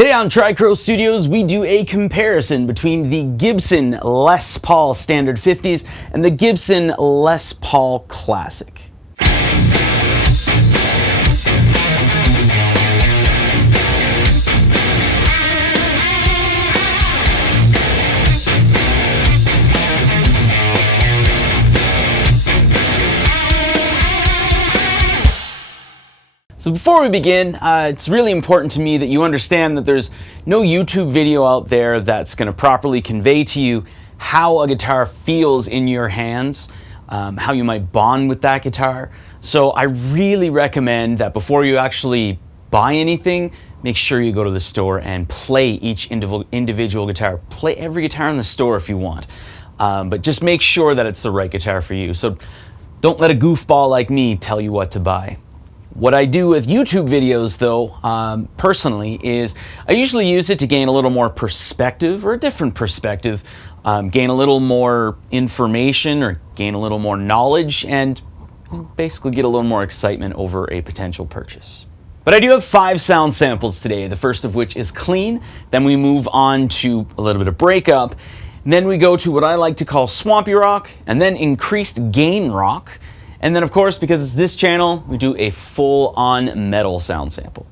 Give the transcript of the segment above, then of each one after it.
Today on Tricro Studios, we do a comparison between the Gibson Les Paul Standard 50s and the Gibson Les Paul Classic. So before we begin, it's really important to me that you understand that there's no YouTube video out there that's going to properly convey to you how a guitar feels in your hands, how you might bond with that guitar. So I really recommend that before you actually buy anything, make sure you go to the store and play each individual guitar. Play every guitar in the store if you want, but just make sure that it's the right guitar for you. So don't let a goofball like me tell you what to buy. What I do with YouTube videos, though, personally, is I usually use it to gain a little more perspective, or a different perspective, gain a little more information, or gain a little more knowledge, and basically get a little more excitement over a potential purchase. But I do have 5 sound samples today, the first of which is clean, then we move on to a little bit of breakup, and then we go to what I like to call swampy rock, and then increased gain rock. And then, of course, because it's this channel, we do a full-on metal sound sample.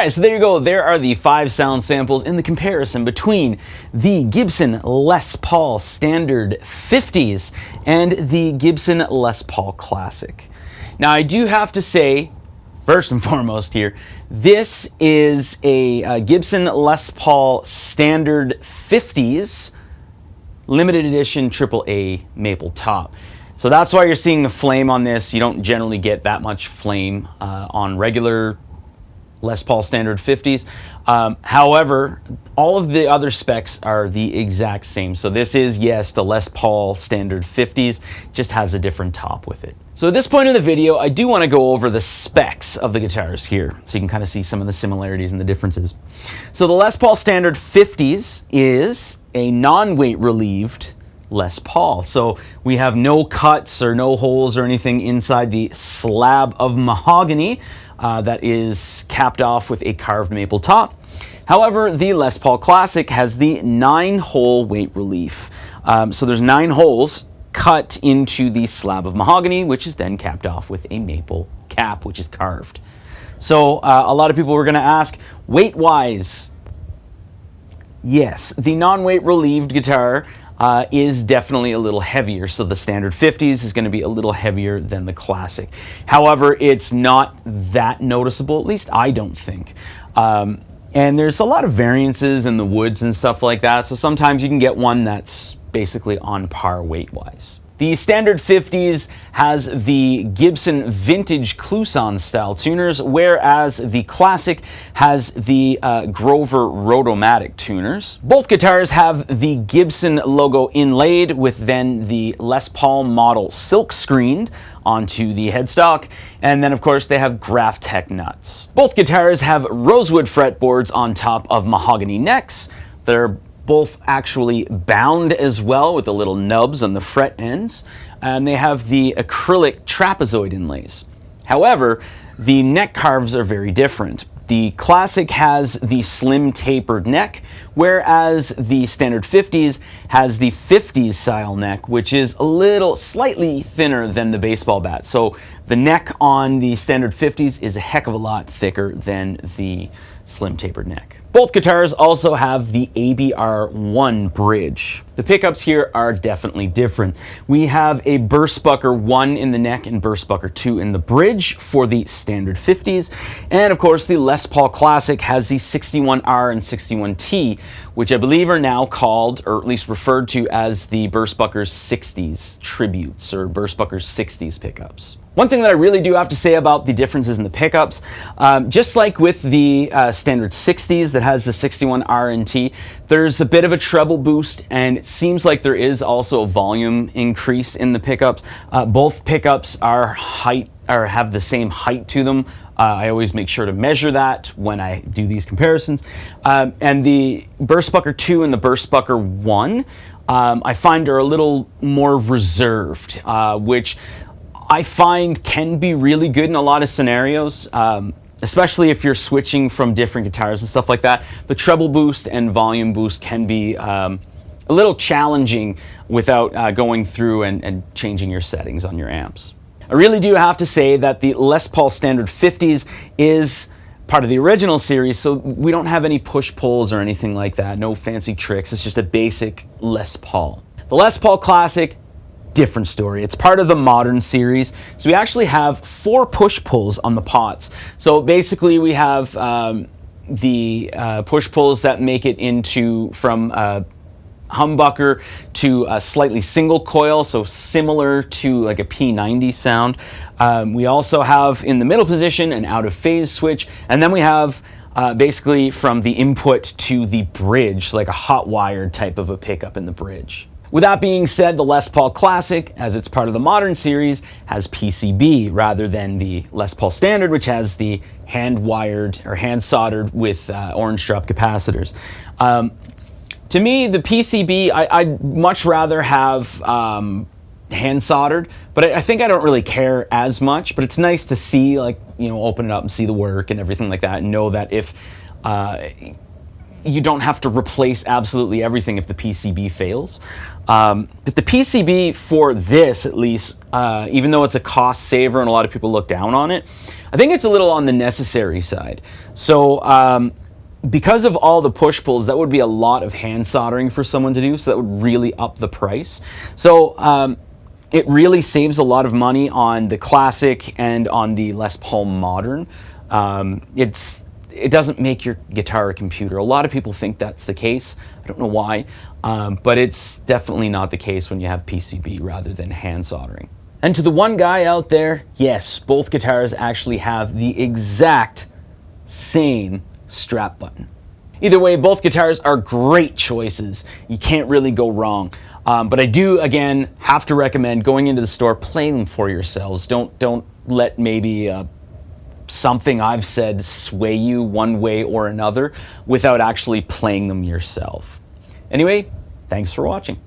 right, so there you go. There are the 5 sound samples in the comparison between the Gibson Les Paul Standard 50s and the Gibson Les Paul Classic. Now, I do have to say, first and foremost here, this is a Gibson Les Paul Standard 50s limited edition AAA maple top. So that's why you're seeing the flame on this. You don't generally get that much flame on regular Les Paul Standard 50s. However, all of the other specs are the exact same. So this is, yes, the Les Paul Standard 50s, just has a different top with it. So at this point in the video, I do want to go over the specs of the guitars here, so you can kind of see some of the similarities and the differences. So the Les Paul Standard 50s is a non-weight relieved Les Paul. So we have no cuts or no holes or anything inside the slab of mahogany that is capped off with a carved maple top. However, the Les Paul Classic has the 9-hole weight relief. So there's 9 holes cut into the slab of mahogany, which is then capped off with a maple cap, which is carved. So a lot of people were going to ask, weight-wise, yes, the non-weight relieved guitar is definitely a little heavier. So the Standard 50s is going to be a little heavier than the Classic. However, it's not that noticeable, at least I don't think. And there's a lot of variances in the woods and stuff like that. So sometimes you can get one that's basically on par weight-wise. The Standard 50s has the Gibson vintage Clouson style tuners, whereas the Classic has the Grover Rotomatic tuners. Both guitars have the Gibson logo inlaid with then the Les Paul model silk screened onto the headstock, and then of course they have Graphtec nuts. Both guitars have rosewood fretboards on top of mahogany necks. They're both actually bound as well with the little nubs on the fret ends, and they have the acrylic trapezoid inlays. However, the neck carves are very different. The Classic has the slim tapered neck, whereas the Standard 50s has the 50s style neck, which is a little slightly thinner than the baseball bat. So the neck on the Standard 50s is a heck of a lot thicker than the slim tapered neck. Both guitars also have the ABR1 bridge. The pickups here are definitely different. We have a Burstbucker 1 in the neck and Burstbucker 2 in the bridge for the Standard 50s. And of course the Les Paul Classic has the 61R and 61T, which I believe are now called, or at least referred to as the Burstbucker 60s tributes, or Burstbucker 60s pickups. One thing that I really do have to say about the differences in the pickups, just like with the Standard 60s that has the 61R and T, there's a bit of a treble boost, and it seems like there is also a volume increase in the pickups. Both pickups are have the same height to them. I always make sure to measure that when I do these comparisons. And the Burstbucker 2 and the Burstbucker 1, I find are a little more reserved, which I find can be really good in a lot of scenarios, especially if you're switching from different guitars and stuff like that. The treble boost and volume boost can be a little challenging without going through and changing your settings on your amps. I really do have to say that the Les Paul Standard 50s is part of the original series, so we don't have any push-pulls or anything like that, no fancy tricks. It's just a basic Les Paul. The Les Paul Classic, different story. It's part of the modern series. So we actually have 4 push-pulls on the pots. So basically we have the push-pulls that make it into from humbucker to a slightly single coil, so similar to like a P90 sound. We also have in the middle position an out of phase switch, and then we have basically from the input to the bridge, like a hot wired type of a pickup in the bridge. With that being said, the Les Paul Classic, as it's part of the modern series, has PCB rather than the Les Paul Standard, which has the hand-wired or hand-soldered with orange drop capacitors. To me, the PCB, I'd much rather have hand-soldered, but I think I don't really care as much, but it's nice to see, like, you know, open it up and see the work and everything like that, and know that if you don't have to replace absolutely everything if the PCB fails. But the PCB for this, at least, even though it's a cost saver and a lot of people look down on it, I think it's a little on the necessary side. So because of all the push-pulls, that would be a lot of hand soldering for someone to do, so that would really up the price. So it really saves a lot of money on the Classic and on the Les Paul Modern. It doesn't make your guitar a computer. A lot of people think that's the case. I don't know why, but it's definitely not the case when you have PCB rather than hand soldering. And to the one guy out there, yes, both guitars actually have the exact same strap button. Either way, both guitars are great choices. You can't really go wrong. But I do, again, have to recommend going into the store, playing them for yourselves. Don't let maybe something I've said sway you one way or another without actually playing them yourself. Anyway, thanks for watching.